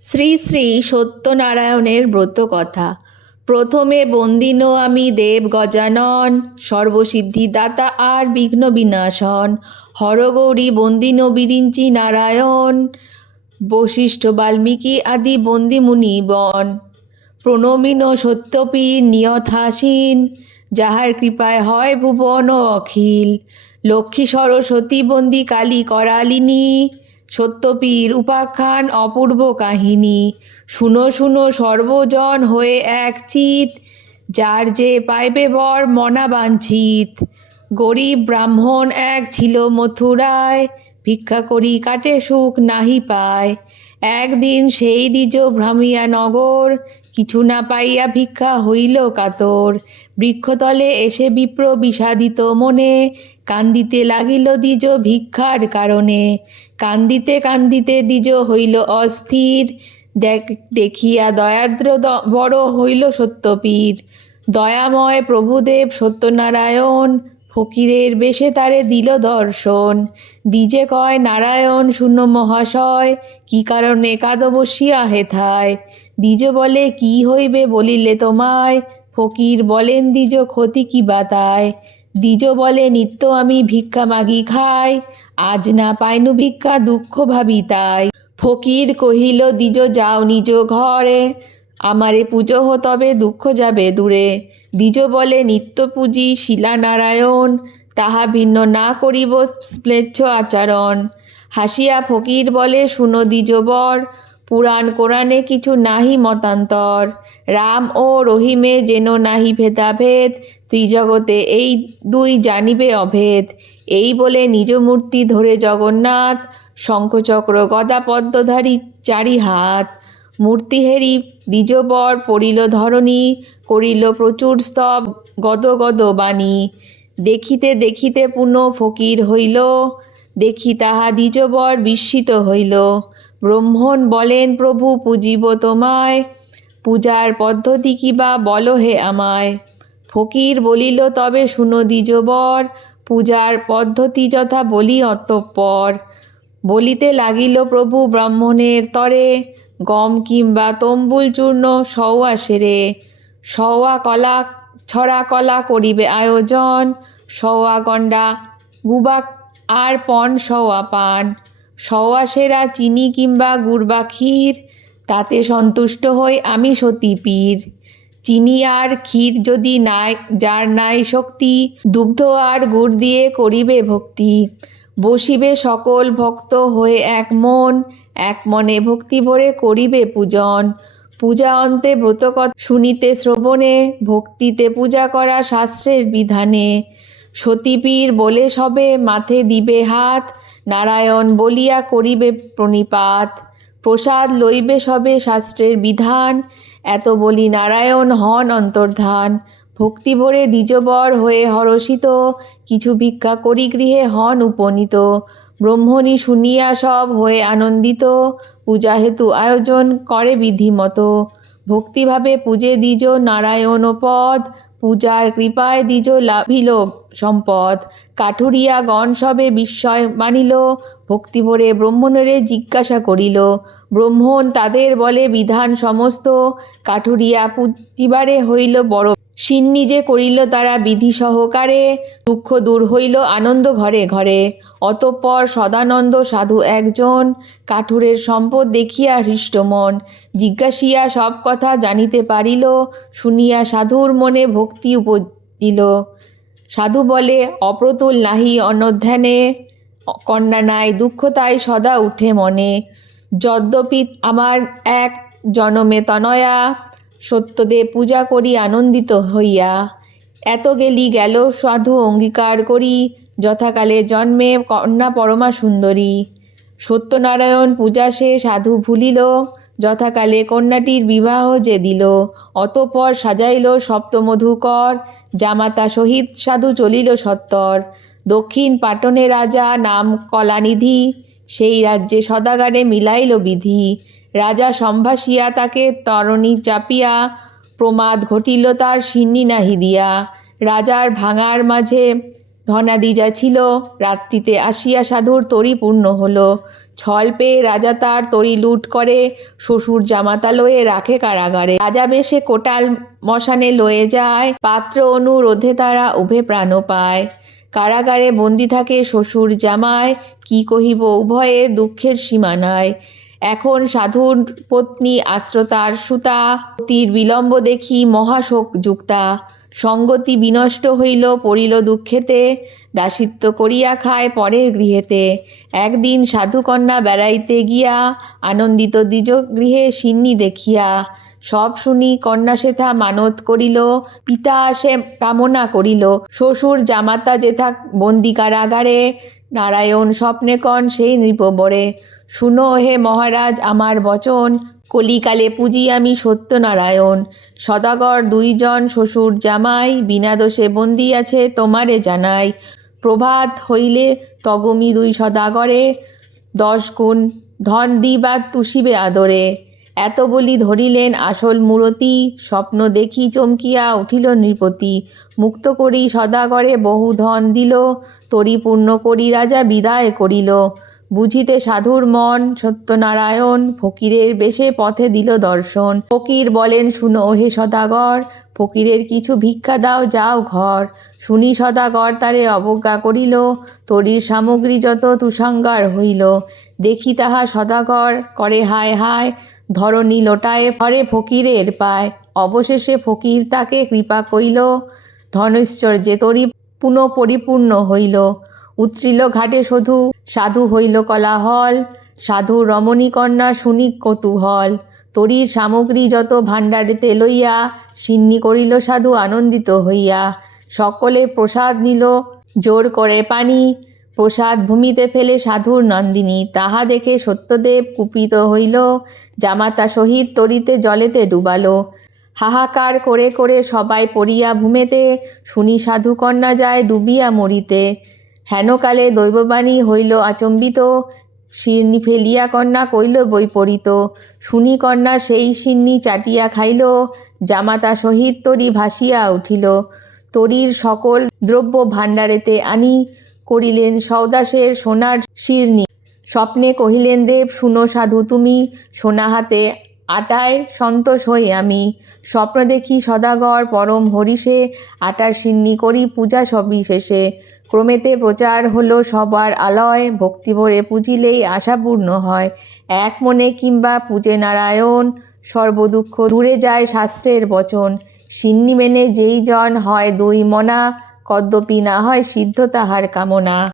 শ্রী শ্রী সত্যনারায়ণের ব্রতকথা। প্রথমে বন্দিন আমি দেব গজানন, সর্বসিদ্ধিদাতা আর বিঘ্ন বিনাশন, হরগৌরী বন্দিন বিরিঞ্চি নারায়ণ, বশিষ্ঠ বাল্মীকি আদি বন্দি মুনিবন প্রণমিন সত্যপি নিয়থাসীন যাহার কৃপায় হয় ভুবন অখিল। লক্ষ্মী সরস্বতী বন্দি কালী করালিনী সত্যপীর উপাখ্যান অপূর্ব কাহিনী। শুনো শুনো, সর্বজন হয়ে এক চিত, যার যে পাইবে বর মনা বাঞ্ছিত। গরিব ব্রাহ্মণ এক ছিল মথুরায়, ভিক্ষা করি কাটে সুখ নাহি পায়। একদিন সেই দ্বিজ ভ্রামিয়া নগর, কিছু না পাইয়া ভিক্ষা হইল কাতর। বৃক্ষতলে এসে বিপ্র বিষাদিত মনে কান্দিতে লাগিল দ্বিজ ভিক্ষার কারণে। কান্দিতে কান্দিতে দ্বিজ হইল অস্থির। দেখ, দেখিয়া দয়াদ্র দ- বড় হইল সত্যপীর। দয়াময় প্রভুদেব সত্যনারায়ণ ফকিরের বেশে তারে দিল দর্শন। দিজে কয়, নারায়ণ, শূন্য মহাশয়, কি কারণে কাঁদ বসিয়া হেথায়? দ্বিজ বলে, কি হইবে বলিলে তোমায়? ফকির বলেন, দ্বিজ ক্ষতি কি বাতায় দ্বিজ বলে, নিত্য আমি ভিক্ষা মাগি খাই, আজ না পাইনু ভিক্ষা, দুঃখ ভাবি তাই। ফকির কহিল, দ্বিজ, যাও নিজ ঘরে, আমারে পুজো হো, তবে দুঃখ যাবে দূরে। দ্বিজ বলে, নিত্য পূজি শিলানারায়ণ তাহা ভিন্ন না করিব, স্প্লেচ্ছ আচরণ। হাসিয়া ফকির বলে, শুনো দ্বিজ বর পুরাণ কোরআনে কিছু নাহি মতান্তর। রাম ও রহিমে যেন নাহি ভেদাভেদ, ত্রিজগতে এই দুই জানিবে অভেদ। এই বলে নিজ মূর্তি ধরে জগন্নাথ, শঙ্খচক্র গদা পদ্মধারী চারি হাত। মূর্তি হেরি দ্বিজবর পড়িল ধরণী, করিল প্রচুর স্তব গদ গদ বাণী। দেখিতে দেখিতে পুনঃ ফকির হইল, দেখি তাহা দ্বিজবর বিস্মিত হইল। ব্রহ্মণ বলেন, প্রভু, পূজিব তোমায়। পূজার পদ্ধতি কি বা বলো হে আমায়? ফকির বলিল, তবে শুনো দ্বিজবর, পূজার পদ্ধতি যথা বলি অতঃপর। বলিতে লাগিল, প্রভু, ব্রাহ্মণের তরে গম কিংবা তম্বুল চূর্ণ সওয়া সেরে। সওয়া কলা, ছড়া কলা করিবে আয়োজন। সওয়া গণ্ডা গুবা আর পণ সওয়া পান। সওয়া সেরা চিনি কিংবা গুড় বা ক্ষীর তাতে সন্তুষ্ট হই আমি সতী পীর। চিনি আর ক্ষীর যদি নাই, যার নাই শক্তি, দুগ্ধ আর গুড় দিয়ে করিবে ভক্তি। বসিবে সকল ভক্ত হয়ে এক মন, এক মনে ভক্তি ভরে করিবে পূজন। পূজা অন্তে ব্রতকথা শুনিতে শ্রবণে, ভক্তিতে পূজা করা শাস্ত্রের বিধানে। সতীপীর বলে সবে মাথে দিবে হাত নারায়ণ বলিয়া করিবে প্রণিপাত, প্রসাদ লইবে সবে শাস্ত্রের বিধান। এত বলি, নারায়ণ, হন অন্তর্ধান ভক্তি ভরে দ্বিজবর হয়ে হরষিত, কিছু ভিক্ষা করি গৃহে, হন উপনীত। ব্রহ্মণী শুনিয়া সব হয়ে আনন্দিত, পূজা হেতু আয়োজন করে বিধিমতো। ভক্তিভাবে পূজে দ্বিজ নারায়ণ পদ, পূজার কৃপায় দ্বিজ লাভিল সম্পদ। কাঠুরিয়া গণ সবে বিস্ময় মানিল, ভক্তি ভরে ব্রহ্মণেরে জিজ্ঞাসা করিল, ব্রহ্মণ, তাদের বলে বিধান সমস্ত। কাঠুরিয়া পুজিবারে হইল বড়। সিন্নি যে করিল তারা বিধি সহকারে, দুঃখ দূর হইল আনন্দ ঘরে ঘরে। অতঃপর সদানন্দ সাধু একজন, কাঠুরের সম্পদ দেখিয়া হৃষ্টমন জিজ্ঞাসিয়া সব কথা জানিতে পারিল, শুনিয়া সাধুর মনে ভক্তি উপজিল। সাধু বলে, অপ্রতুল নাহি অনধ্যানে, কন্যা নাই দুঃখ তাই সদা উঠে মনে। যদ্যপি আমার এক জনমে তনয়া, সত্যদেব পূজা করি আনন্দিত হইয়া। এত গেলি গেল সাধু অঙ্গীকার করি, যথাকালে জন্মে কন্যা পরমা সুন্দরী। সত্যনারায়ণ পূজা সে সাধু ভুলিল যথাকালে কন্যাটির বিবাহ যে দিল, অতঃপর সাজাইল সপ্তমধুকর, জামাতা সহিত সাধু চলিল সত্তর। দক্ষিণ পাটনে রাজা নাম কলানিধি, সেই রাজ্যে সদাগারে মিলাইল বিধি। রাজা সম্ভাসিয়া তাকে তরণী চাপিয়া, প্রমাদ ঘটিল তার সিন্নি নাহি দিয়া। রাজার ভাঙার মাঝে ধনাদি যা ছিল রাত্রিতে আসিয়া সাধুর তরি পূর্ণ হলো। ছল পেয়ে রাজা তার তরি লুট করে, শ্বশুর জামাতা লয়ে রাখে কারাগারে। রাজা বেশে কোটাল মশানে লয়ে যায়, পাত্র অনুরোধে তারা উভে প্রাণ পায়। কারাগারে বন্দি থাকে শ্বশুর জামায় কি কহিব উভয়ের দুঃখের সীমা নাই এখন সাধুর পত্নী আশ্রতার সুতা পতির বিলম্ব দেখি মহাশোক যুক্তা সঙ্গতি বিনষ্ট হইল, পড়িল দুঃখেতে। দাসিত্ব করিয়া খায় পরের গৃহেতে। একদিন সাধুকন্যা বেড়াইতে গিয়া আনন্দিত দ্বিজ গৃহে সিন্নি দেখিয়া সব শুনি কন্যা সেথা মানত করিল, পিতা আসে কামনা করিল, শ্বশুর জামাতা যেথা বন্দি কারাগারে নারায়ণ স্বপ্নে কন সেই নৃপবরে। শুনো হে মহারাজ আমার বচন কলিকালে পুজি আমি সত্যনারায়ণ। সদাগর দুইজন শ্বশুর জামাই, বিনা দোষে বন্দি আছে তোমারে জানাই। প্রভাত হইলে তগমি দুই সদাগরে, দশ গুণ ধন দিবা তুষিবে আদরে। এত বলি ধরিলেন আসল মূরতি, স্বপ্ন দেখি চমকিয়া উঠিল নৃপতি। মুক্ত করি সদাগরে বহু ধন দিল, তরি পূর্ণ করি রাজা বিদায় করিল। বুঝিতে সাধুর মন, সত্যনারায়ণ ফকিরের বেশে পথে দিল দর্শন। ফকির বলেন, শুনো হে সদাগর, ফকিরের কিছু ভিক্ষা দাও, যাও ঘর। শুনি সদাগর তারে অবজ্ঞা করিল, তরির সামগ্রী যত তুষাঙ্গার হইল। দেখি তাহা সদাগর করে হায় হায়, ধরণী লোটায় ফরে ফকিরের পায়। অবশেষে ফকির তাকে কৃপা কইল, ধনৈশ্বর্যে তরি পুনঃ পরিপূর্ণ হইল। উত্রিল ঘাটে শুধু সাধু হইল কলাহল, সাধু রমণী কন্যা শুনি কৌতূহল। তরির সামগ্রী যত ভাণ্ডারেতে লইয়া, সিন্নি করিল সাধু আনন্দিত হইয়া। সকলে প্রসাদ নিল, জোর করে পানি। প্রসাদ ভূমিতে ফেলে সাধুর নন্দিনী। তাহা দেখে সত্যদেব কুপিত হইল, জামাতা সহিত তরিতে জলেতে ডুবালো। হাহাকার করে করে সবাই পড়িয়া ভূমেতে, শুনি সাধু কন্যা যায় ডুবিয়া মরিতে। হেনকালে দৈববাণী হইল আচম্বিত। শিরনি ফেলিয়া কন্যা কইল বৈপরীত শুনি কন্যা সেই সিন্নি চাটিয়া খাইল। জামাতা সহিত তরি ভাসিয়া উঠিল। তরির সকল দ্রব্য ভাণ্ডারেতে আনি করিলেন সৌদাসের সোনার শিরনি স্বপ্নে কহিলেন, দেব, শুনো সাধু তুমি। সোনা হাতে আটায় সন্তোষ হই আমি। স্বপ্ন দেখি সদাগর, পরম হরিষে, আটার সিন্নি করি পূজা সবিশেষে ক্রমেতে প্রচার হলো সবার আলয়, ভক্তি ভরে পুজিলেই আশাপূর্ণ হয়। এক মনে কিংবা পূজে নারায়ণ, সর্বদুঃখ দূরে যায় শাস্ত্রের বচন। সিন্নি মেনে যেই জন হয় দুই মনা কদ্যপি না হয় সিদ্ধ তাহার কামনা।